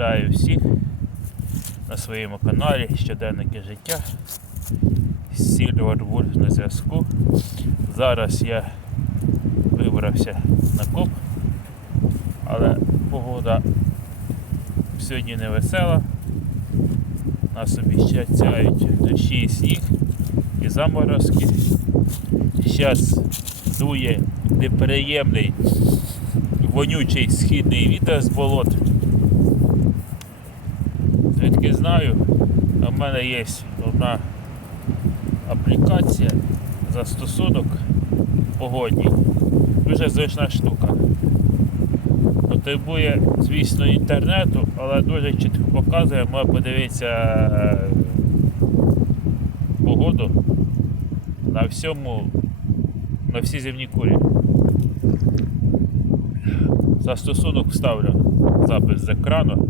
Вітаю всіх на своєму каналі Щоденники життя. Wolf на зв'язку. Зараз я вибрався на коп, але погода сьогодні не весела. Нас обіщають дощі і сніг і заморозки. Зараз дує неприємний вонючий східний вітер з болот. Звідки знаю, в мене є одна аплікація, застосунок погодній. Дуже зручна штука. Потребує, звісно, інтернету, але дуже чітко показує, можна подивитися е, погоду на всьому, на всій земній кулі. Застосунок вставлю запис з екрану.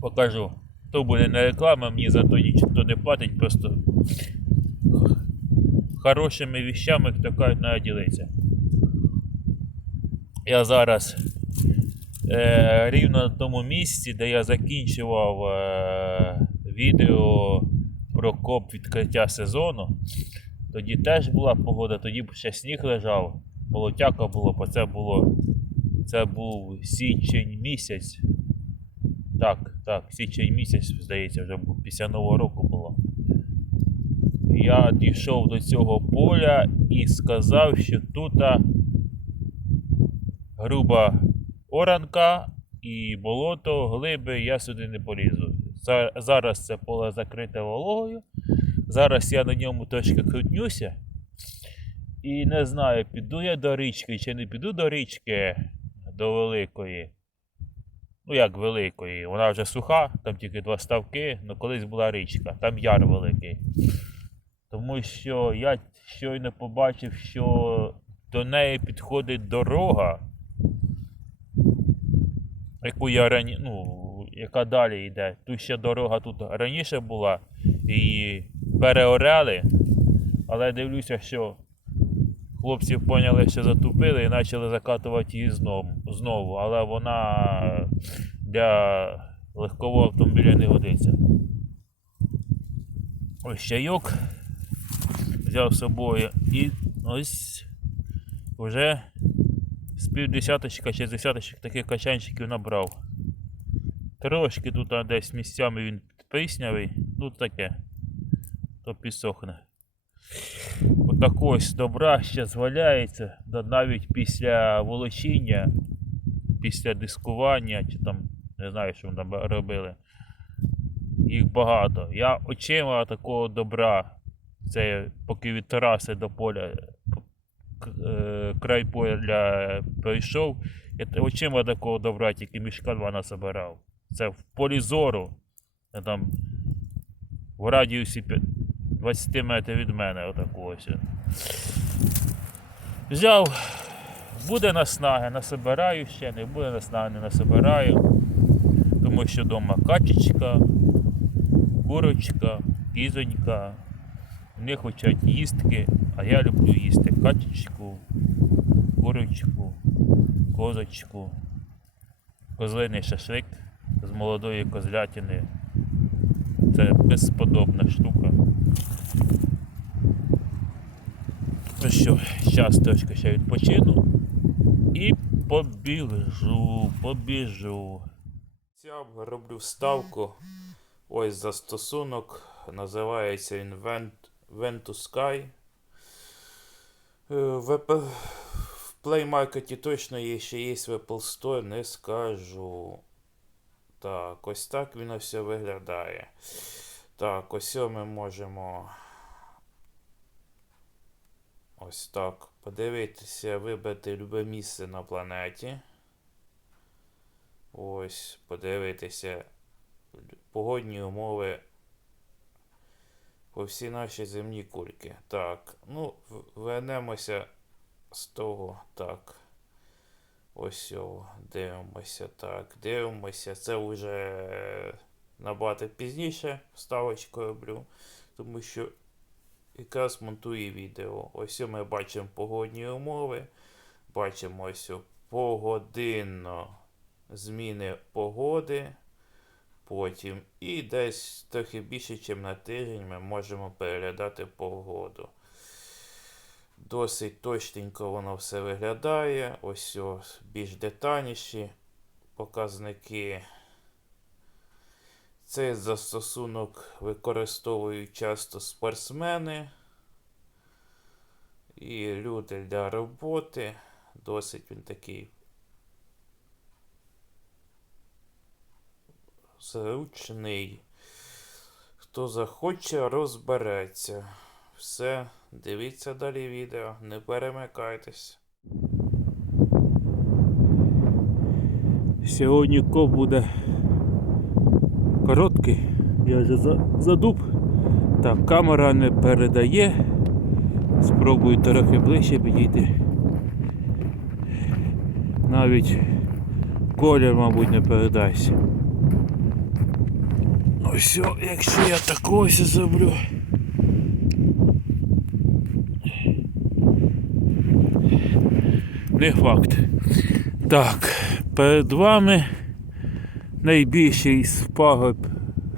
Покажу. То буде не реклама, мені за то ніхто не платить, просто хорошими віщами, хто кажуть, треба ділитися. Я зараз е, рівно на тому місці, де я закінчував е, відео про коп відкриття сезону. Тоді теж була погода, тоді ще сніг лежав, болотяка було, бо це було. Це був січень місяць. Так, так, січень місяць, здається, вже був після Нового року було. Я дійшов до цього поля і сказав, що тут груба оранка і болото, глиби, я сюди не полізу. Зараз це поле закрите вологою. Зараз я на ньому трошки крутнюся. І не знаю, піду я до річки чи не піду до річки до великої. Ну як великої, вона вже суха, там тільки два ставки, але колись була річка, там яр великий. Тому що я щойно побачив, що до неї підходить дорога, яку я рані... ну, яка далі йде. Тут ще дорога тут раніше була, її переорали, але дивлюся, що хлопці поняли, що затупили і почали закатувати її знову, але вона для легкового автомобіля не годиться. Ось чайок взяв з собою і ось вже з півдесяточка чи з десяточок таких качанчиків набрав. Трошки тут десь місцями він писнявий, ну таке, то підсохне. Ось добра ще зваляється, да навіть після волочіння, після дискування, чи там, не знаю, що вони там робили. Їх багато. Я очима такого добра, це поки від тераси до поля, е, край поля пройшов, я очима такого добра тільки мішка два насобирав. Це в полі зору, там в радіусі п'я- 20 метрів від мене, отаку ось. Взяв, буде наснаги, насобираю ще, не буде наснаги, не насобираю. Тому що вдома качечка, курочка, кізонька. Вони хочуть їстки, а я люблю їсти качечку, курочку, козочку, козлиний шашлик з молодої козлятини. Це безподобна штука. Ну що, зараз трошки ще відпочину і побіжу, побіжу. Я роблю вставку. Ось застосунок. Називається він Vent, Ventus Sky. Е, В, в Play Market точно є ще є в Apple Store, не скажу. Так, ось так він все виглядає. Так, ось ми можемо. Ось так. Подивитися, вибрати любе місце на планеті. Ось, подивитися погодні умови по всій нашій земній кульки. Так, ну, вернемося з того. Так. Ось о, дивимося. Так, дивимося. Це вже набагато пізніше вставочку роблю, тому що якраз монтую відео. Ось ми бачимо погодні умови. Бачимо ось погодинно зміни погоди. Потім і десь трохи більше, ніж на тиждень ми можемо переглядати погоду. Досить точненько воно все виглядає. Ось ось більш детальніші показники. Цей застосунок використовують часто спортсмени і люди для роботи. Досить він такий зручний. Хто захоче, розбереться. Все, дивіться далі відео, не перемикайтесь. Сьогодні коп буде короткий. Я вже задуб. Так, камера не передає. Спробую трохи ближче підійти. Навіть колір, мабуть, не передасть. Ось, о, якщо я так ось зроблю. Не факт. Так, перед вами найбільший спагоб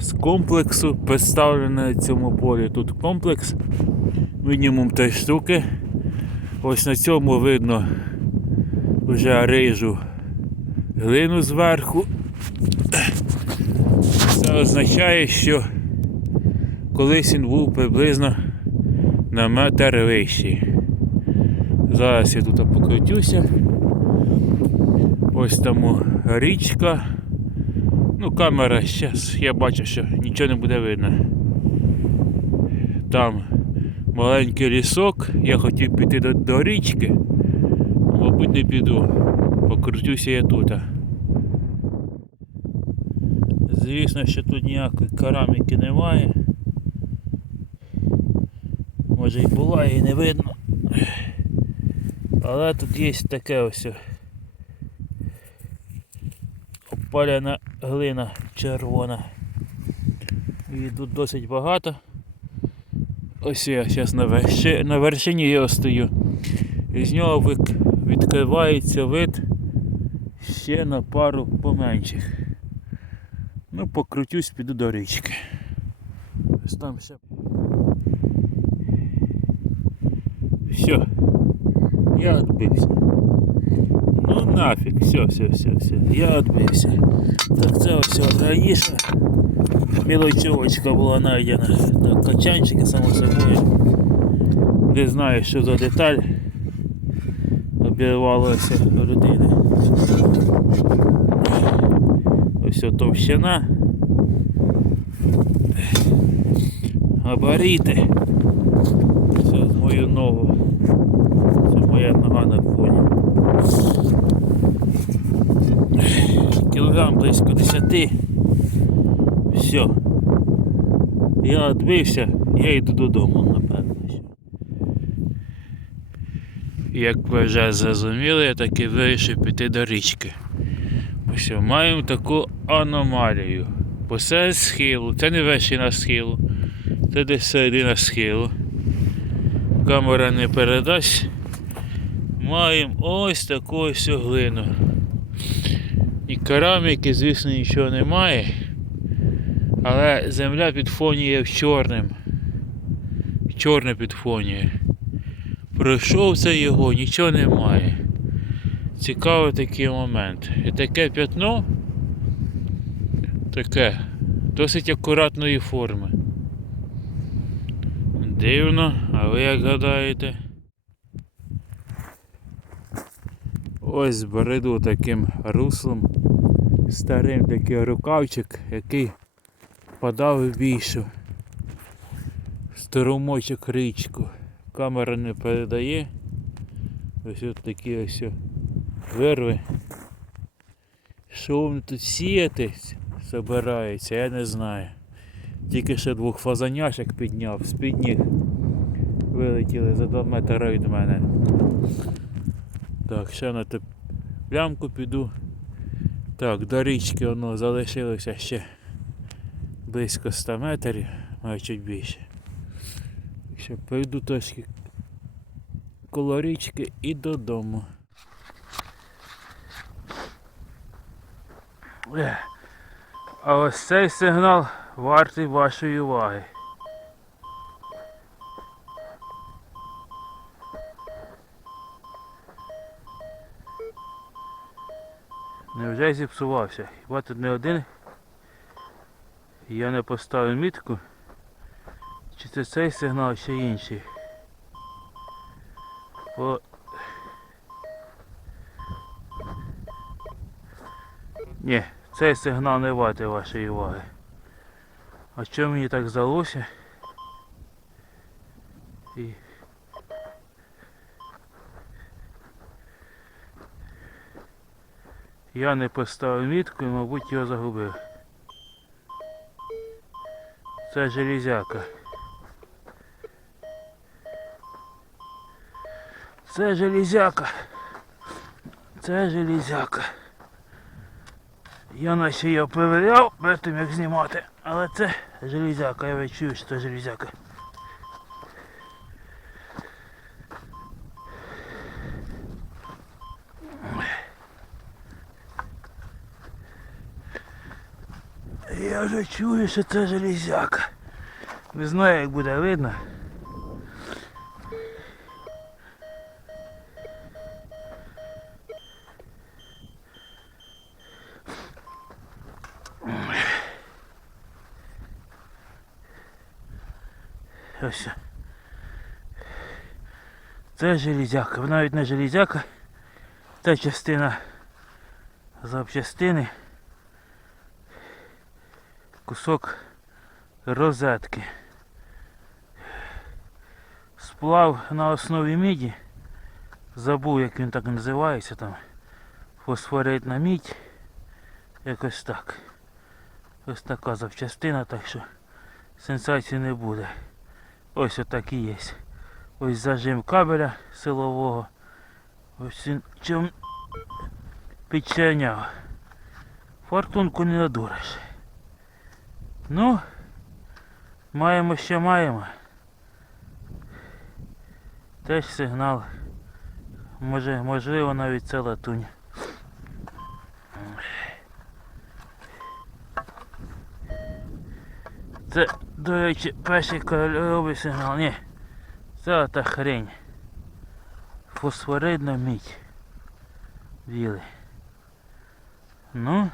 з комплексу, представлений на цьому полі. Тут комплекс, мінімум 3 штуки. Ось на цьому видно вже рижу глину зверху. Це означає, що колись він був приблизно на метр вищий. Зараз я тут покрутюся. Ось тому річка. Ну, камера зараз, я бачу, що нічого не буде видно. Там маленький лісок, я хотів піти до, до річки, мабуть, не піду. Покрутюся я тут. Звісно, що тут ніякої кераміки немає. Може і була, і не видно. Але тут є таке ось опаляна глина червона. І тут досить багато. Ось я зараз на, верши... на вершині його стою. І з нього відкривається вид ще на пару поменших. Ну, покрутюсь, піду до річки. Ось там ще. Все. Я відбився. Ну нафіг, все, все, все, все. Я відбився. Так це ось раніше. Мілочовочка була знайдена. Так, качанчики, само собою. Не знаю, що за деталь. Обірвалося у людини. Ось товщина. Габаріти. Це мою ногу. Моя нога на фоні. Кілограм близько 10. Все. Я відбився, я йду додому, напевно. Як ви вже зрозуміли, я таки вирішив піти до річки. Ось маємо таку аномалію. Посеред схилу, це не вершина схилу, це десь середина схилу. Камера не передасть. Маємо ось таку ось глину. І кераміки, звісно, нічого немає. Але земля підфонює в чорним. Чорне підфонює. Пройшов це його, нічого немає. Цікавий такий момент. І таке п'ятно, таке, досить акуратної форми. Дивно, а ви як гадаєте? Ось бреду таким руслом, старим такий рукавчик, який подав більшу старомочок річку. Камера не передає. Ось от такі ось вирви. Що вони тут сіяти збирається, я не знаю. Тільки ще двох фазаняшок підняв, з-під ніг вилетіли за 2 метри від мене. Так, ще на ту плямку піду. Так, до річки воно залишилося ще близько 100 метрів, може чуть більше. Ще пройду трошки коло річки і додому. Е. А ось цей сигнал вартий вашої уваги. Невже зіпсувався? Хіба тут не один? Я не поставив мітку. Чи це цей сигнал, чи інший? Бо... Ні, цей сигнал не вартий вашої уваги. А що мені так здалося? Я не поставив мітку і, мабуть, його загубив. Це железяка. Це железяка. Це железяка. Я наче його перевіряв перед тим як знімати, але це железяка, я відчую, що це железяка. Я вже чую, що це железяка. Не знаю, як буде видно. Ось. Це железяка. Вона навіть не железяка. Це частина запчастини. Кусок розетки. Сплав на основі міді. Забув, як він так називається там. Фосфоритна мідь. Якось так. Ось така запчастина, так що сенсації не буде. Ось отак і є. Ось зажим кабеля силового. Ось він чим підчерняв. Фортунку не надуриш. Ну, маємо що маємо. Теж сигнал. Може, можливо навіть це латунь. Це, до речі, перший кольоровий сигнал. Ні. Це та хрень. Фосфоридна мідь. Білий. Ну,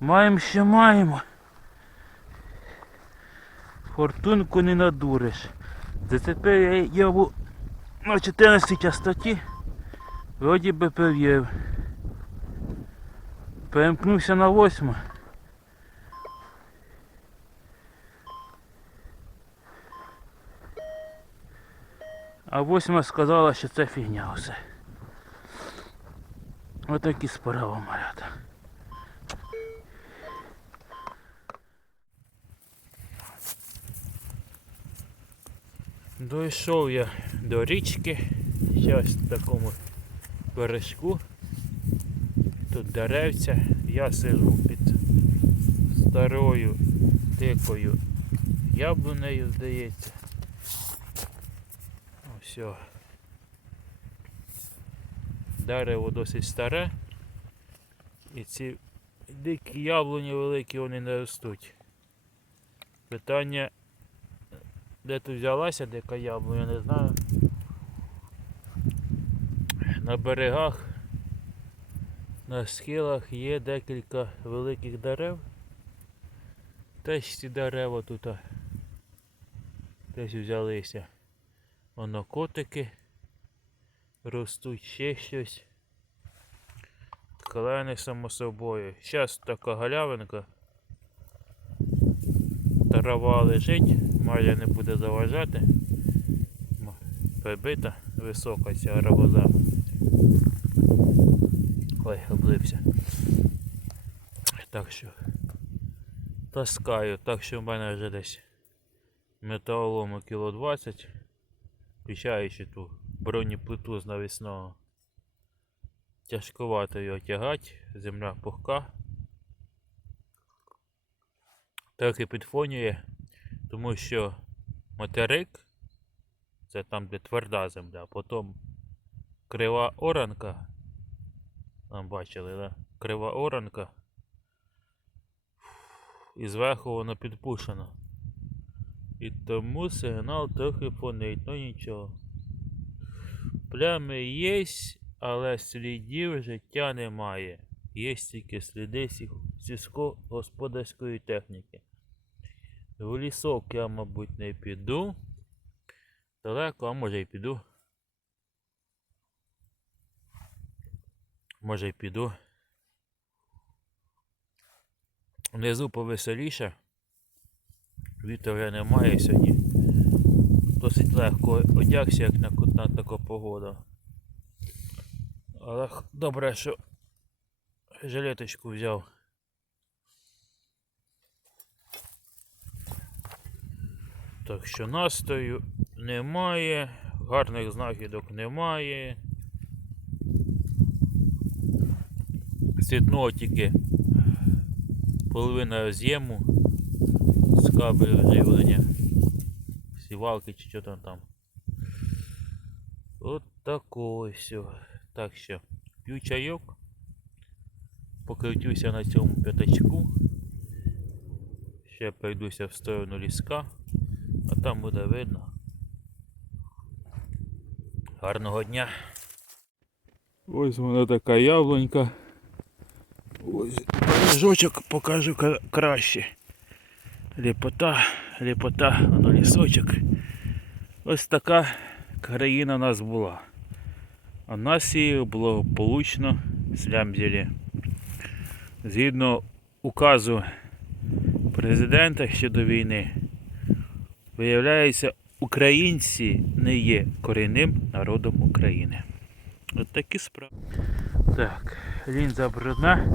маємо що маємо. Фортунку не надуриш. Зацепив я його на 14 частоті. Вроді би перевірив. Перемкнувся на 8. А восьма сказала, що це фігня все. Отакі справи, малята. Дійшов я до річки. Зараз в такому бережку. Тут деревця. Я сижу під старою дикою яблунею, здається. Все. Дерево досить старе. І ці дикі яблуні великі вони не ростуть. Питання, де тут взялася дика яблуня, не знаю. На берегах, на схилах є декілька великих дерев. Теж ці дерева тут десь взялися. Воно котики ростуть ще щось. Клени само собою. Зараз така галявинка. Трава лежить, Мар'я не буде заважати. Прибита висока ця рогоза. Ой, облився. Так що таскаю, так що в мене вже десь металолому кіло 20 включаючи ту бронеплиту з навісного. Тяжковато його тягати, земля пухка. Трохи підфонює, тому що материк це там, де тверда земля, потім крива оранка. Там бачили, да? Крива оранка. і зверху воно підпушено. І тому сигнал трохи фонить, ну нічого. Плями є, але слідів життя немає. Є тільки сліди сільськогосподарської техніки. В лісок я, мабуть, не піду. Далеко, а може й піду. Може й піду. Внизу повеселіше. Вітера немає сьогодні. Досить легко одягся, як на, на така погода. Але добре, що жилеточку взяв. Так що настрою немає, гарних знахідок немає. Світного тільки половина роз'єму з кабелю живлення. Сівалки чи що там там. От такое все. Так що, п'ю чайок. Покрутюся на цьому п'ятачку. Ще пройдуся в сторону ліска, а там буде видно. Гарного дня. Ось вона така яблунька. Ось бережочок покажу краще. Ліпота, ліпота, воно лісочок. Ось така країна у нас була. А нас її благополучно слямзілі. Згідно указу президента щодо війни, виявляється, українці не є корінним народом України. От такі справи. Так, лінза брудна.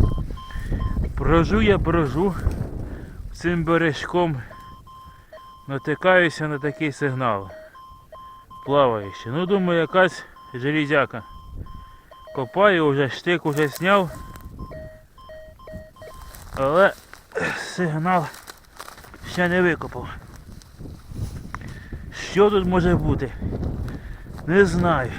Брожу я брожу цим бережком. Натикаюся на такий сигнал. Плаваючи. Ну думаю, якась железяка. Копаю, вже штик уже зняв. Але сигнал ще не викопав. Що тут може бути? Не знаю.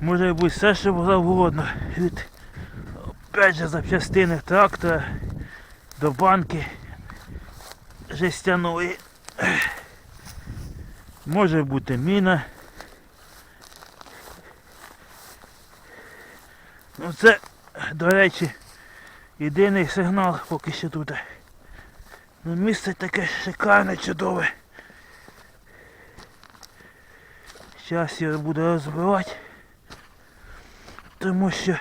Може бути все, що завгодно. Від опять же запчастини трактора до банки жестяної. Може бути міна. Ну це, до речі, єдиний сигнал поки що тут. Ну місце таке шикарне, чудове. Зараз я буду розбивати. Тому що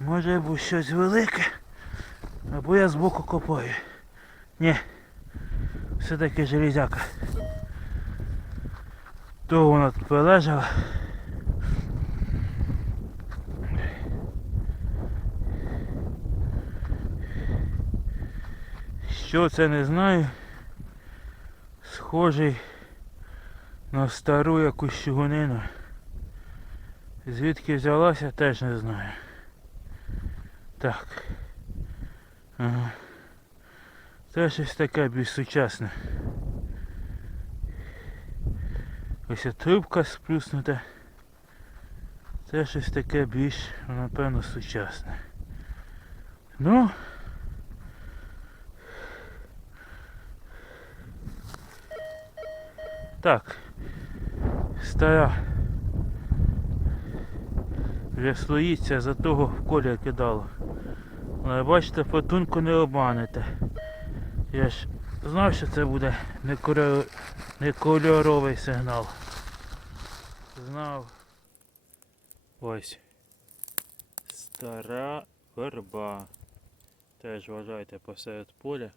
може бути щось велике, або я збоку копаю. Ні, все-таки железяка. То вона тут полежала. Що це не знаю. Схожий на стару якусь щугунину. Звідки взялася, теж не знаю. Так. Ага. Це щось таке більш сучасне. Ось трубка сплюснута. Це щось таке більш, напевно, сучасне. Ну. Так. Стара. Вже слоїться за того в колі кидало. Але бачите, фотунку не обманете. Я ж знав, що це буде не кольоровий сигнал. Знав. Ось. Стара верба. Теж вважайте посеред поля.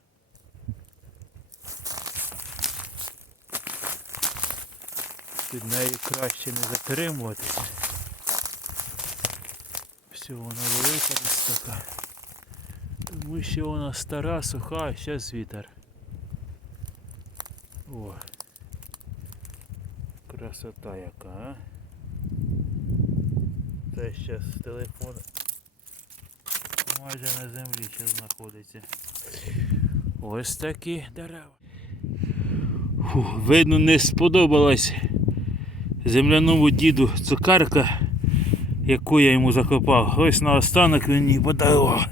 Під нею краще не затримуватися. Все, вона велика десь така. Тому що вона стара, суха, а зараз вітер. О. Красота яка, а? Це зараз телефон майже на землі ще знаходиться. Ось такі дерева. Фу, видно, не сподобалась земляному діду цукарка яку я йому закопав. Ось на останок він мені подарував.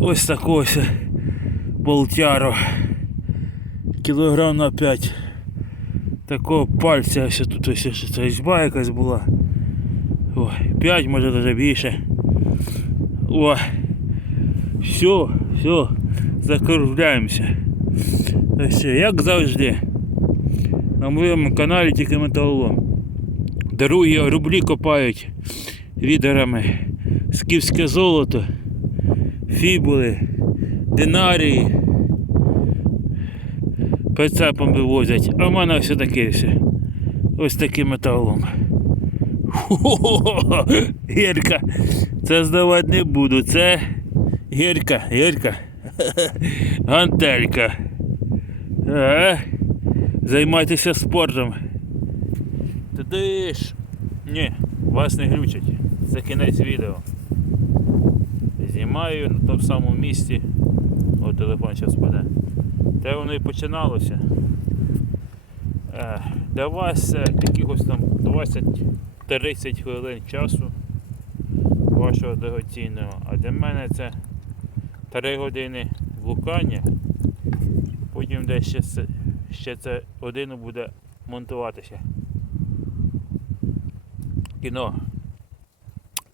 Ось таку ось болтяру. Кілограм на 5. Такого пальця ось тут ось ось різьба якась була. Ой, 5, може навіть більше. О, все, все, закругляємося. Що, як завжди, на моєму каналі тільки металолом. Дарує рублі копають відерами скіфське золото, фібули, динарії. Прицепом вивозять, а в мене все таке все. Ось таким металом. Хо-хо-хо! Гірка! Це здавати не буду. Це гірка, гірка. Гантелька. Е, займайтеся спортом. Туди ж. Ні, вас не глючать. Це кінець відео. Знімаю на тому самому місці. О, телефон зараз впаде. Те воно і починалося. Е, Для вас якихось там 20-30 хвилин часу вашого дорогоцінного, а для мене це 3 години блукання. Потім десь ще ще це годину буде монтуватися. Кіно.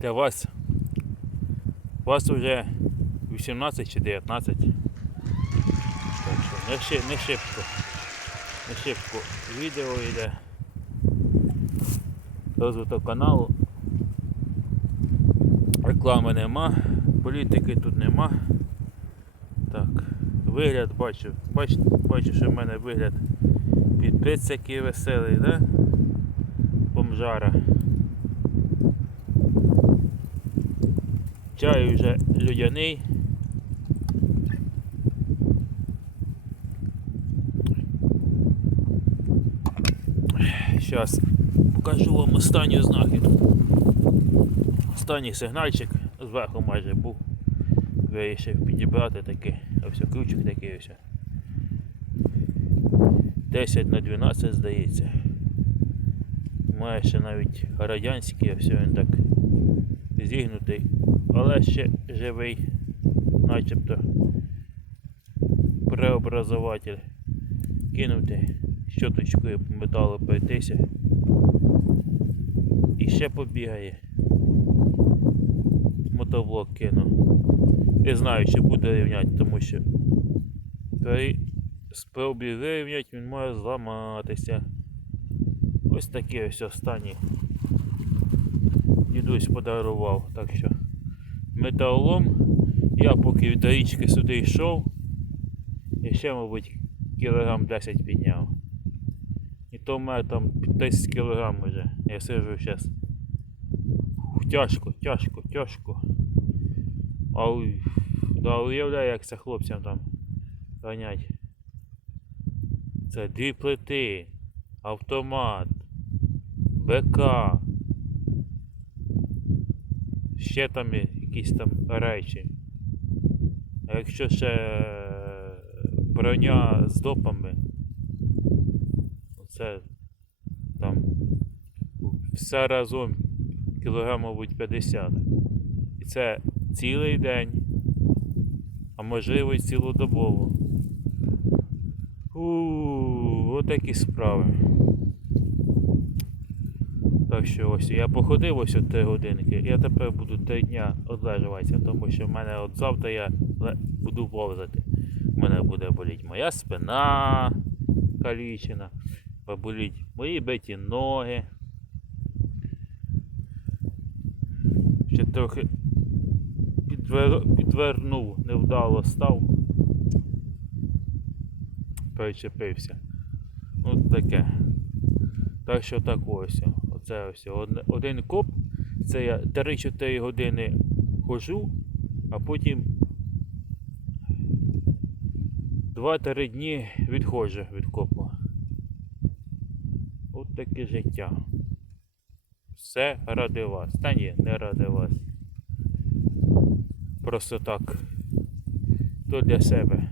Для вас. Вас вже 18 чи 19. Так що не, ши, не шибко. Не шибко відео йде. Розвиток каналу. Реклами нема, політики тут нема. Вигляд бачу. Бач, бачу, що в мене вигляд підпис який веселий, да? Бомжара. Чай вже людяний. Зараз покажу вам останню знахідку. Останній сигнальчик зверху майже був. Вирішив підібрати такий, ось ключик такий ось. 10 на 12 здається. Має ще навіть радянський, ось він так зігнутий, але ще живий, начебто преобразователь. Кинути щоточкою металу пройтися. І ще побігає. Мотоблок кину. Не знаю, чи буде рівняти, тому що при спробі вирівняти він може зламатися. Ось такі ось останні дідусь подарував. Так що металолом я поки від річки сюди йшов і ще, мабуть, кілограм 10 підняв. І то в мене там 10 кілограм вже. Я сижу зараз. Тяжко, тяжко, тяжко. А уй, да, уявляю, як це хлопцям там ганять. Це дві плити, автомат, БК. Ще там якісь там речі. А якщо ще е, броня з допами, це там все разом кілограм, мабуть, 50. І це цілий день, а можливо і цілодобово. Ууу, отакі справи. Так що ось я походив ось от 3 годинки, я тепер буду 3 дня одлежуватися, тому що в мене от завтра я буду повзати. У мене буде боліти моя спина калічена, поболіть мої биті ноги. Ще трохи підвер... підвернув, невдало став. Перечепився. Ну таке. Так що так ось. Оце ось. Один коп, це я 3-4 години хожу, а потім 2-3 дні відходжу від копу. От таке життя. Все ради вас. Та ні, не ради вас. Просто так. То для себе.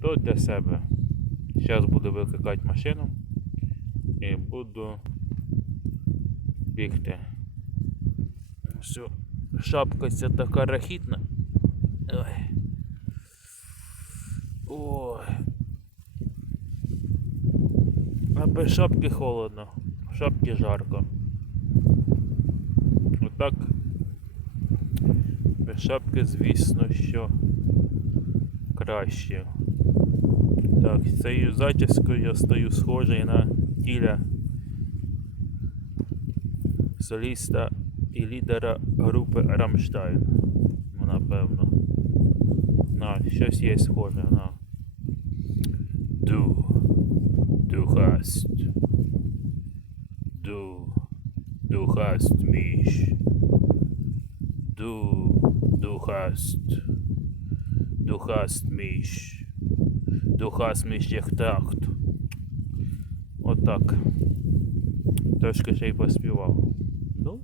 То для себе. Зараз буду викликати машину і буду бігти. Все, шапка ця така рахітна. Ой. Ой. А без шапки холодно, в шапці жарко. Отак. Без шапки, звісно, що краще. Так, з цією зачіскою я стою схожий на тіля соліста і лідера групи Рамштайн. Ну, напевно. На, щось є схоже на. Du. Du hast. Du. Du hast mich. Du. Du hast. Du hast mich. Du hast mich gedacht. Отак. Трошки ще й поспівав. Ну.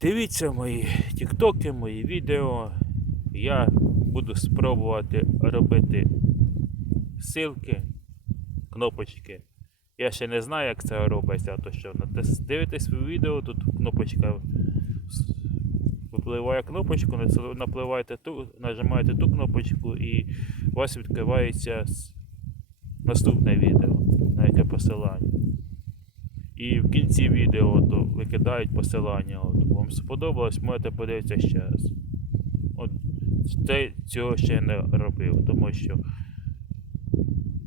Дивіться мої тіктоки, мої відео. Я буду спробувати робити ссылки, кнопочки. Я ще не знаю, як це робиться, а то що дивитесь відео, тут кнопочка випливає кнопочку, напливаєте ту, нажимаєте ту кнопочку і у вас відкривається наступне відео, на яке посилання. І в кінці відео то викидають посилання. От, вам сподобалось, можете подивитися ще раз. От це цього ще не робив, тому що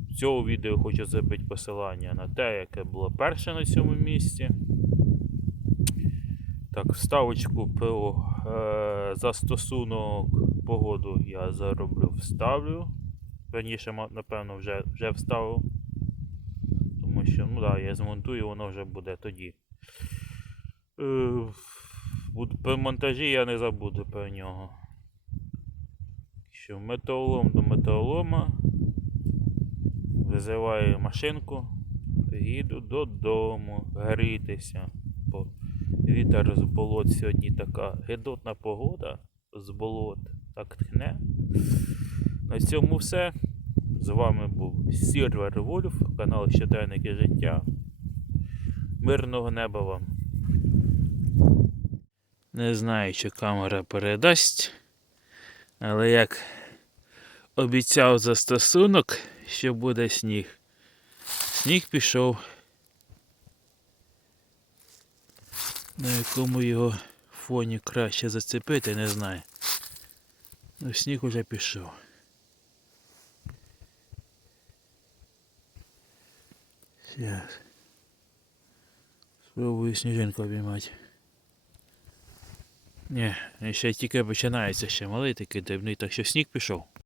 в цьому відео хочу зробити посилання на те, яке було перше на цьому місці. Так, вставочку про застосунок погоду я зароблю, вставлю. Раніше, напевно, вже, вже вставив. Тому що, ну да, я змонтую, воно вже буде тоді. Е, при монтажі я не забуду про нього. Що металолом до металолома. Визиваю машинку. Їду додому грітися. Вітер з болот сьогодні така гидотна погода з болот. Так тхне. На цьому все. З вами був Сірвер Вольф, канал Щоденники життя. Мирного неба вам. Не знаю, чи камера передасть, але як обіцяв застосунок, що буде сніг. Сніг пішов. На якому його фоні краще зацепити, не знаю. Ну, сніг уже пішов. Сейчас. Спробую сніжинку обіймати. Ні, ще тільки починається ще малий такий дрібний, так що сніг пішов.